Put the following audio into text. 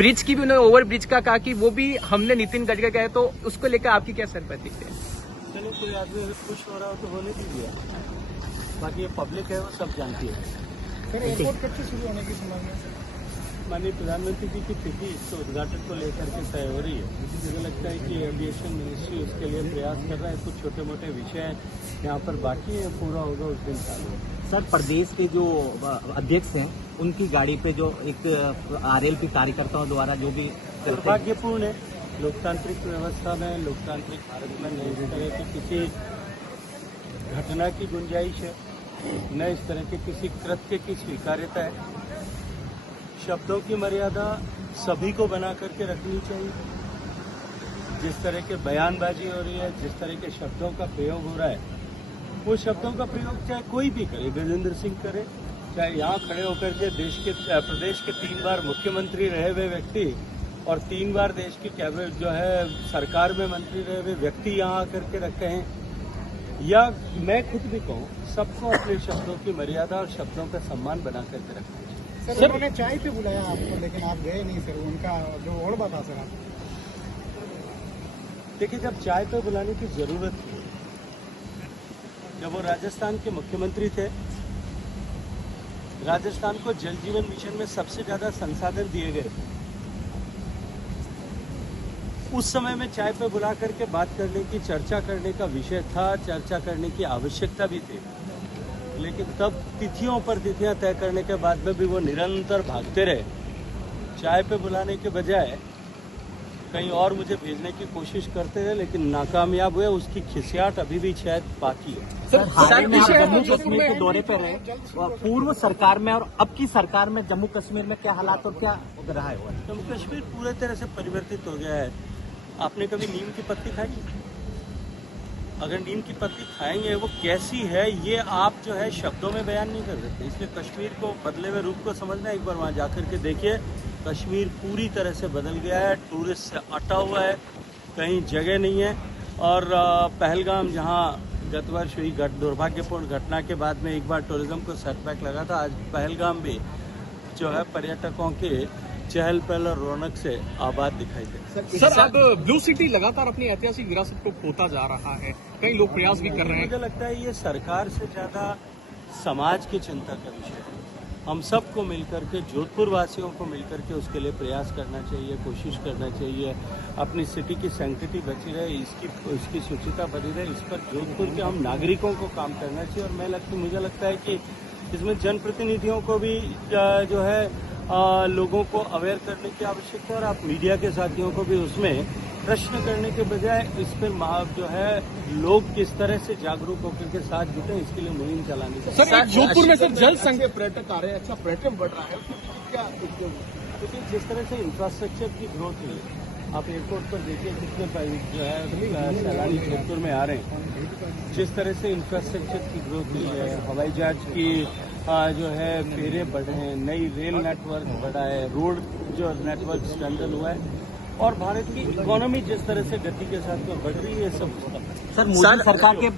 Bridge की भी उन्होंने ओवर ब्रिज का कहा कि वो भी हमने नितिन गडकरी कहा, तो उसको लेकर आपकी क्या सर प्रतिक्रिया है? चलो कोई आदमी खुश हो रहा हो तो होने दीजिए, बाकी ये पब्लिक है वो सब जानती है। सर एयरपोर्ट कब से शुरू होने की संभावना है? माननीय प्रधानमंत्री जी की तिथि इसके उद्घाटन को लेकर के तय हो रही है। मुझे लगता है कि एविएशन मिनिस्ट्री उसके लिए प्रयास कर रहा है। कुछ छोटे मोटे विषय यहाँ पर बाकी है, पूरा होगा उस दिन चालू। सर, प्रदेश के जो अध्यक्ष हैं उनकी गाड़ी पे जो एक आरएलपी कार्यकर्ताओं द्वारा जो भी दुर्भाग्यपूर्ण है। लोकतांत्रिक व्यवस्था में, लोकतांत्रिक भारत में न इस तरह की किसी घटना की गुंजाइश है, न इस तरह के किसी कृत्य की स्वीकार्यता है। शब्दों की मर्यादा सभी को बना करके रखनी चाहिए। जिस तरह के बयानबाजी हो रही है, जिस तरह के शब्दों का प्रयोग हो रहा है, वो शब्दों का प्रयोग चाहे कोई भी करे, गजेंद्र सिंह करे, चाहे यहाँ खड़े होकर के प्रदेश के 3 बार मुख्यमंत्री रहे हुए व्यक्ति और 3 बार देश की कैबिनेट जो है सरकार में मंत्री रहे हुए व्यक्ति यहाँ आकर के रखे हैं, या मैं खुद भी कहूँ, सबको अपने शब्दों की मर्यादा और शब्दों का सम्मान बना करके रखना चाहिए। सर उन्होंने चाय पे बुलाया आपको, लेकिन आप गए नहीं सर, उनका जो और बता सर आप। देखिए, जब चाय पे बुलाने की जरूरत थी, जब वो राजस्थान के मुख्यमंत्री थे, राजस्थान को जल जीवन मिशन में सबसे ज्यादा संसाधन दिए गए, उस समय में चाय पे बुला करके बात करने की, चर्चा करने का विषय था, चर्चा करने की आवश्यकता भी थी। लेकिन तब तिथियों पर तिथियां तय करने के बाद में भी वो निरंतर भागते रहे। चाय पे बुलाने के बजाय कहीं और मुझे भेजने की कोशिश करते रहे, लेकिन नाकामयाब हुए। उसकी खिसियाट अभी भी शायद बाकी है। सर, हाल में आप जम्मू कश्मीर के दौरे पर रहे, पूर्व सरकार में और अब की सरकार में जम्मू कश्मीर में क्या हालात और क्या रहा है? जम्मू कश्मीर पूरे तरह से परिवर्तित हो गया है। आपने कभी नीम की पत्ती खाई? अगर नीम की पत्ती खाएंगे वो कैसी है, ये आप जो है शब्दों में बयान नहीं कर सकते। इसलिए कश्मीर को बदले हुए रूप को समझना, एक बार वहाँ जाकर के देखिए। कश्मीर पूरी तरह से बदल गया है, टूरिस्ट से अटा हुआ है, कहीं जगह नहीं है। और पहलगाम, जहाँ गत वर्ष हुई दुर्भाग्यपूर्ण घटना के बाद में एक बार टूरिज्म को सेटबैक लगा था, आज पहलगाम भी जो है पर्यटकों के चहल पहल और रौनक से आबाद दिखाई दे। सर, अब ब्लू सिटी लगातार अपनी ऐतिहासिक विरासत को खोता जा रहा है, कई लोग प्रयास भी कर रहे हैं। मुझे लगता है ये सरकार से ज्यादा समाज की चिंता का विषय है। हम सबको मिलकर के, जोधपुर वासियों को मिलकर के उसके लिए प्रयास करना चाहिए, कोशिश करना चाहिए। अपनी सिटी की सैंक्टिटी बची रहे, इसकी शुचिता बनी रहे, इस पर जोधपुर के हम नागरिकों को काम करना चाहिए। और मुझे लगता है कि इसमें जनप्रतिनिधियों को भी जो है लोगों को अवेयर करने की आवश्यकता है, और आप मीडिया के साथियों को भी उसमें प्रश्न करने के बजाय इस पर जो है लोग किस तरह से जागरूक होकर के साथ जुटे, इसके लिए मुहिम चलानी चाहिए। सर, जोधपुर में सर जल संकट, पर्यटक आ रहे हैं, अच्छा पर्यटन बढ़ रहा है, क्या देखते हो? क्योंकि जिस तरह से इंफ्रास्ट्रक्चर की ग्रोथ हुई, आप एयरपोर्ट पर देखिए कितने जो है सैलानी जोधपुर में आ रहे हैं। जिस तरह से इंफ्रास्ट्रक्चर की ग्रोथ हुई है, हवाई जहाज की जो है फेरे बढ़े हैं, नई रेल नेटवर्क बढ़ा है, रोड जो नेटवर्क स्ट्रेंथन हुआ है, और भारत की इकोनॉमी जिस तरह से गति के साथ बढ़ रही है, सब सर, मोदी सरकार के